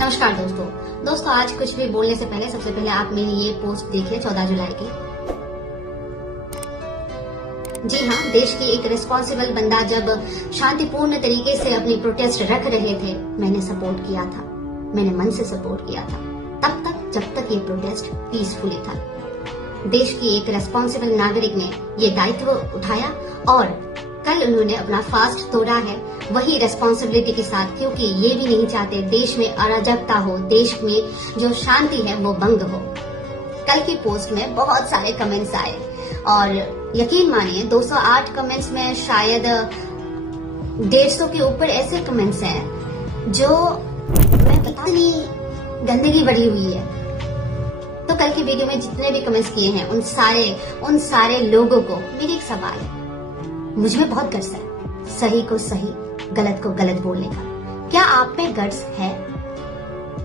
नमस्कार दोस्तों आज कुछ भी बोलने से पहले सबसे पहले आप मेरी ये पोस्ट देखिए 14 जुलाई की। जी हाँ, देश की एक रिस्पॉन्सिबल बंदा जब शांतिपूर्ण तरीके से अपनी प्रोटेस्ट रख रहे थे, मैंने सपोर्ट किया था, मैंने मन से सपोर्ट किया था तब तक जब तक ये प्रोटेस्ट पीसफुली था। देश की एक रिस्पॉन्सिबल नागरिक ने ये दायित्व उठाया और कल उन्होंने अपना फास्ट तोड़ा है, वही रेस्पॉन्सिबिलिटी के साथ, क्योंकि ये भी नहीं चाहते देश में अराजकता हो, देश में जो शांति है वो भंग हो। कल की पोस्ट में बहुत सारे कमेंट्स आए और यकीन मानिए 208 कमेंट्स में शायद 150 के ऊपर ऐसे कमेंट्स हैं जो इतनी गंदगी भरी हुई है। तो कल की वीडियो में जितने भी कमेंट्स किए हैं उन सारे लोगों को मेरी एक सवाल है, मुझ में बहुत गट्स है सही को सही, गलत को गलत बोलने का। क्या आप में गट्स है?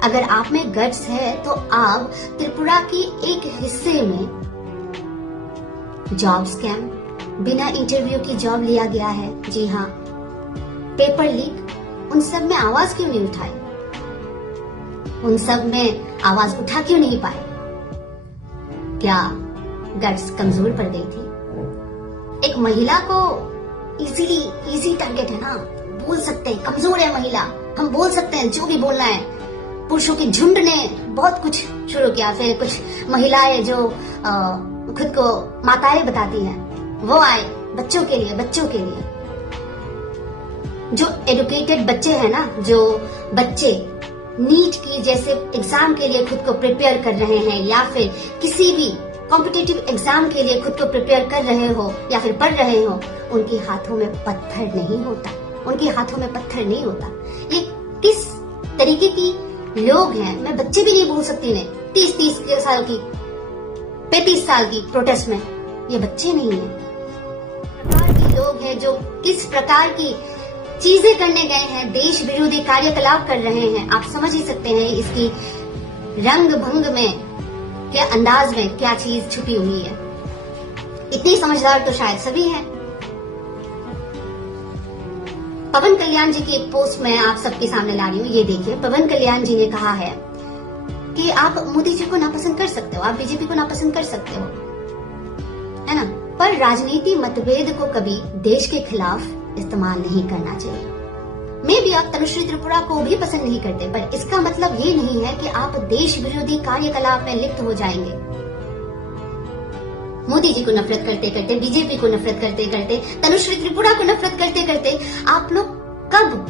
अगर आप में गट्स है तो आप त्रिपुरा की एक हिस्से में जॉब स्कैम, बिना इंटरव्यू की जॉब लिया गया है, जी हाँ, पेपर लीक, उन सब में आवाज क्यों नहीं उठाए? उन सब में आवाज उठा क्यों नहीं पाए? क्या गट्स कमजोर पड़ गई थी? एक महिला को इजी टारगेट है ना, बोल सकते हैं कमजोर है महिला, हम बोल सकते हैं जो भी बोलना है। पुरुषों के झुंड ने बहुत कुछ शुरू किया, फिर कुछ महिलाएं जो खुद को माताएं बताती हैं वो आए बच्चों के लिए जो एजुकेटेड बच्चे हैं ना, जो बच्चे नीट की जैसे एग्जाम के लिए खुद को प्रिपेयर कर रहे हैं या फिर किसी भी कॉम्पिटिटिव एग्जाम के लिए खुद को प्रिपेयर कर रहे हो या फिर पढ़ रहे हो, उनके हाथों में पत्थर नहीं होता, उनके हाथों में पत्थर नहीं होता। ये किस तरीके की लोग हैं, मैं बच्चे भी नहीं बोल सकती ने 30 साल की 35 साल की प्रोटेस्ट में, ये बच्चे नहीं है। प्रकार के लोग हैं जो किस प्रकार की चीजें करने गए हैं, देश विरोधी कार्यकलाप कर रहे हैं। आप समझ ही सकते हैं इसकी रंग भंग में, क्या अंदाज में क्या चीज छुपी हुई है। इतनी समझदार तो शायद सभी हैं। पवन कल्याण जी की एक पोस्ट मैं आप सबके सामने ला रही हूँ, ये देखिए। पवन कल्याण जी ने कहा है कि आप मोदी जी को नापसंद कर सकते हो, आप बीजेपी को नापसंद कर सकते हो, है ना, पर राजनीति मतभेद को कभी देश के खिलाफ इस्तेमाल नहीं करना चाहिए। मैं भी आप तनुश्री त्रिपुरा को भी पसंद नहीं करते, पर इसका मतलब ये नहीं है कि आप देश विरोधी कार्यकलाप में लिप्त हो जाएंगे। मोदी जी को नफरत करते करते, बीजेपी को नफरत करते करते, तनुश्री त्रिपुरा को नफरत करते करते आप लोग कब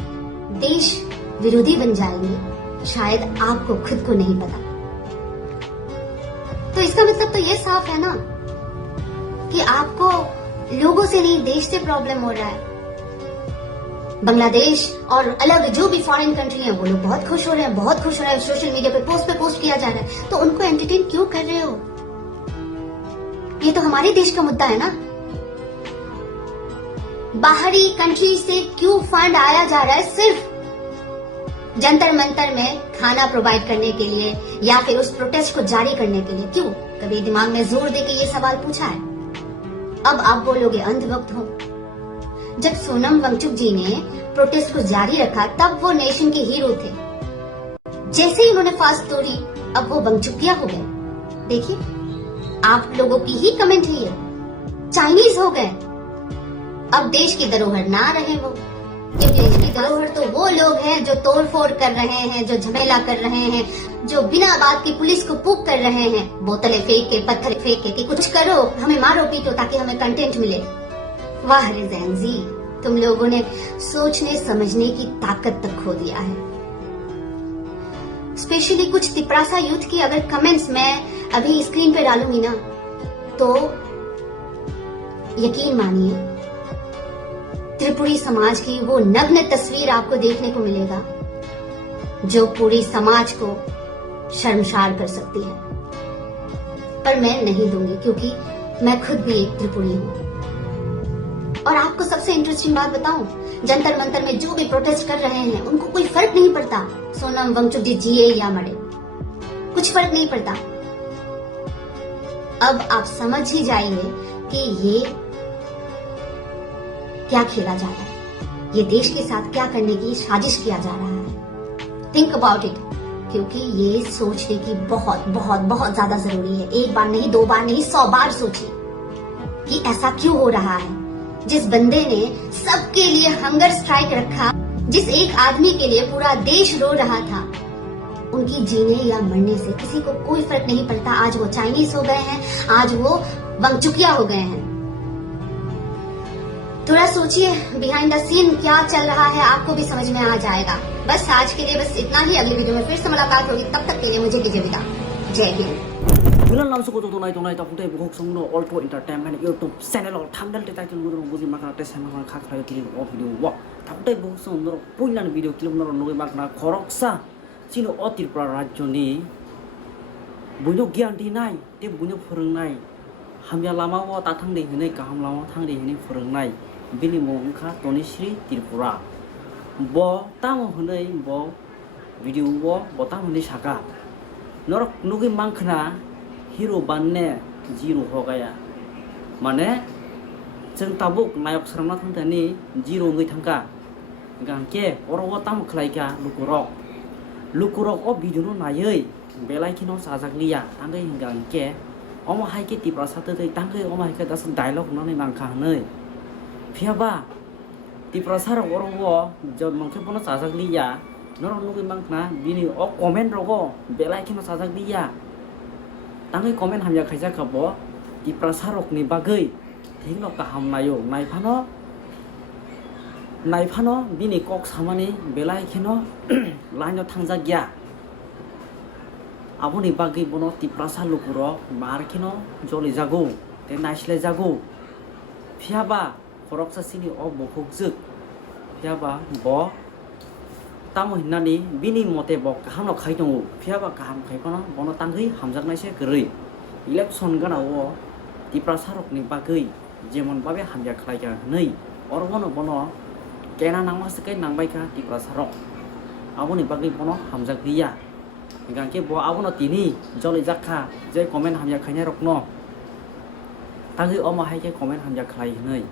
देश विरोधी बन जाएंगे, शायद आपको खुद को नहीं पता। तो इसका मतलब तो ये साफ है ना कि आपको लोगों से नहीं, देश से प्रॉब्लम हो रहा है। बांग्लादेश और अलग जो भी फॉरेन कंट्री है वो लोग बहुत खुश हो रहे हैं, सोशल मीडिया पे पोस्ट किया जा रहा है, तो उनको एंटरटेन क्यों कर रहे हो? ये तो हमारे देश का मुद्दा है ना। बाहरी कंट्री से क्यों फंड आया जा रहा है सिर्फ जंतर मंतर में खाना प्रोवाइड करने के लिए या फिर उस प्रोटेस्ट को जारी करने के लिए? क्यों कभी दिमाग में जोर देके ये सवाल पूछा है? अब आप बोलोगे अंधभक्त हो। जब सोनम वांगचुक जी ने प्रोटेस्ट को जारी रखा तब वो नेशन के हीरो थे। जैसे ही उन्होंने फास्ट तोड़ी अब वो वांगचुकिया हो गए। देखिए, आप लोगों की ही कमेंट है ये, चाइनीज हो गए। अब देश की धरोहर ना रहे वो, क्योंकि देश की धरोहर तो वो लोग हैं जो तोड़फोड़ कर रहे हैं, जो झमेला कर रहे हैं, जो बिना बात की पुलिस को पुक कर रहे हैं, बोतलें फेंक के, पत्थर फेंक के कि कुछ करो, हमें मारो पीटो ताकि हमें कंटेंट मिले। वाह रिजैन जी, तुम लोगों ने सोचने समझने की ताकत तक खो दिया है। स्पेशली कुछ तिपरासा यूथ की अगर कमेंट्स मैं अभी स्क्रीन पे डालूंगी ना, तो यकीन मानिए त्रिपुरी समाज की वो नग्न तस्वीर आपको देखने को मिलेगा जो पूरी समाज को शर्मसार कर सकती है। पर मैं नहीं दूंगी, क्योंकि मैं खुद भी एक त्रिपुरी हूँ। और आपको सबसे इंटरेस्टिंग बात बताऊं, जंतर मंतर में जो भी प्रोटेस्ट कर रहे हैं उनको कोई फर्क नहीं पड़ता सोनम वांगचुक जी जिए या मरे, कुछ फर्क नहीं पड़ता। अब आप समझ ही जाइए कि ये क्या खेला जा रहा है, ये देश के साथ क्या करने की साजिश किया जा रहा है। Think about it. क्योंकि ये सोचने की बहुत बहुत बहुत ज्यादा जरूरी है। एक बार नहीं, 2 बार नहीं, 100 बार सोचिए कि ऐसा क्यों हो रहा है। जिस बंदे ने सबके लिए हंगर स्ट्राइक रखा, जिस एक आदमी के लिए पूरा देश रो रहा था, उनकी जीने या मरने से किसी को कोई फर्क नहीं पड़ता। आज वो चाइनीज हो गए हैं, आज वो बंगचुकिया हो गए हैं। थोड़ा सोचिए बिहाइंड द सीन क्या चल रहा है, आपको भी समझ में आ जाएगा। बस आज के लिए बस इतना ही। अगली वीडियो में फिर से मुलाकात होगी, तब तक के लिए मुझे दीजिए विदा। जय Hind. Bulan lam suku tu nai tapi bukan sungguh Alto Entertainment YouTube channel thumbnail title mudah mudah makna tes sama khak khak kiri video wah tapi bukan sungguh puilan video kilometer nugi makna koroksa cino otir prarajo ni bunyo gian di nai te bunyo furung nai hamya lama wa tatang di hene kaham lama tang di hene furung nai bini mongka Tony Sri Tripura bo tamu hene bo video bo tamu hene saka norok nugi makna hero banne zero ho gaya mane जों tabuk nayok sarana thangtani zero ngai thangka gangke oro tam khlaika lukurok o video no nayei belai kino sajakliya tangai gangke omo haike ti prasate tei tangai omo haike das dialogue no nei mangkha nei phiaba ti prasar oro jo mangke bono sajakliya noro nugi mangna bini o comment rogo belai kino sajakliya tangai komen hamya khaija kabo di prasarok ni bagai thingno kaham nayo naifano bini kok samani belai khino laino thangja gya aboni bagai bono ti prasar lukuro mar khino joli jago te naisle jago phiaba khoroksa sini o bokhokjuk phiaba bo tamo hinani bini mote bo kaham no khai tongo phiaba kaham khai kono bono tangai hamjak naise gori election gana o ti prasarok ni bagai jemon babe hamja khlai ka nei orbono bono kena nangma sekai nangbai ka ti prasarok aboni bagai bono hamjak dia gangke bo abono tini joli jakha je comment hamja khaina rokno tangai oma haike comment hamja khlai nei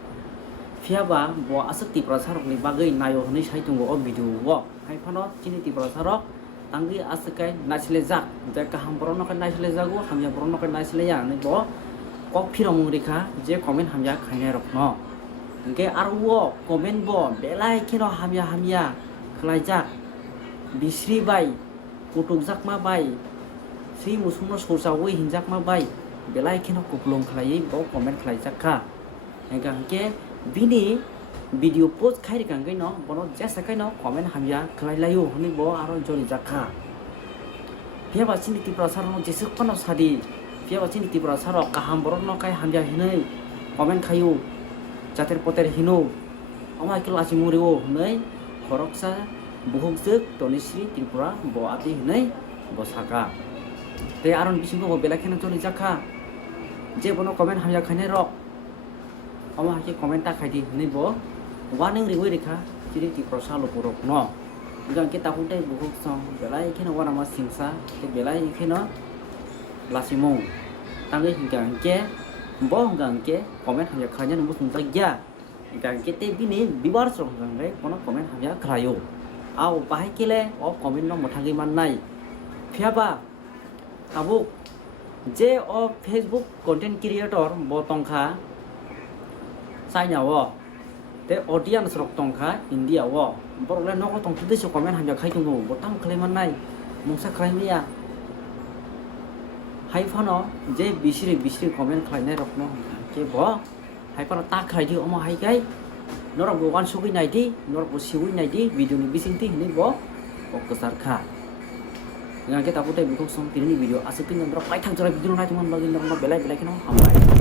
phiaba bo asuk ti prasarok ni bagai nayo hne sai tongo o video wo haifano chini ti prasarok tangi asukai naisle jak je kaham borono ka naisle jago hamya borono ka naisle ya ni bo kok phirong rikha je comment hamya khaina rokno ge arwo comment bo belai kino hamya khlai jak bisri bai kutuk jak ma bai sri musumno sorsawi hinjak ma bai belai kino kuklong khlai bo comment khlai jak kha engke bini video post khairi kangai no bono jesa kai no comment hamya khlai layo honi bo aro joli jakha phiaba chini ti prasar no jesu kono sadi phiaba chini ti prasar kaham borok no kai hamya hinai comment khayu jater poter hino ama kilo asimuri o nei khoroksa buhukjuk Tony Sri Tripura bo ati hinai bo saka te aron bisingo bo belakhena joli jakha je bono comment hamya khaine rok ama hake comment ta khaidi hinai bo warning riwai rekha chiri ti prasar lukurok no gangke tahuntai buhuk song belai khena wana ma singsa te belai khena lasimong tangai gangke bo gangke comment hamya khanya no musung tagya gangke te bini bibar song gangai kono comment hamya khlayo au bahai kele o comment no mothagi mannai phiaba tabuk je o Facebook content creator bo tongkha sainawo te audience rok tongkha India wo borole nogo tong tude so comment hamja khai tongo botam khleman nai mungsa khlaimia haifano je bisri comment khlainai rok no ke bo haifano ta khlai di omo hai gai norok bo wan sugui nai di norok bo siwi nai di video ni bisingti ni bo okasar kha ngake taputai bukok song pilini video asipin ndro pai thang jora video nai tuman login ndro belai keno hambai